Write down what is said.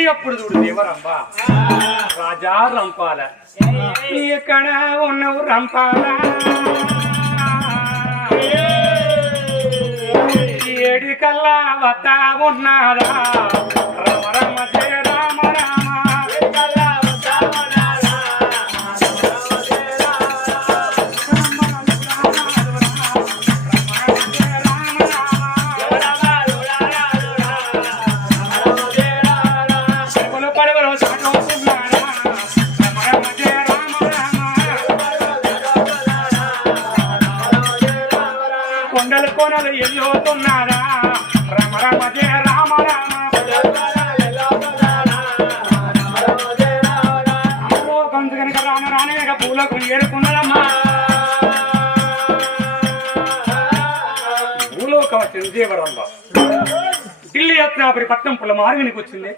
మరి అప్పుడు చూడు దేవరంబ రాజా రంపాల ఎక్కడ ఉన్నవు రంపాల ఏడి కల్లా వత్తా ఉన్నారా రమ రమ జయ రామ కొండలు కొనలు ఎల్లుతున్నారా రమ రమ జయ రామ రామ. అమ్మో కనుక రాన పూలకు ఏరుకున్నదమ్మా. భూలోక వచ్చింది జీవరంలో ఢిల్లీ యాత్రాపురి పట్నం పుల్ల మార్గనికి వచ్చింది.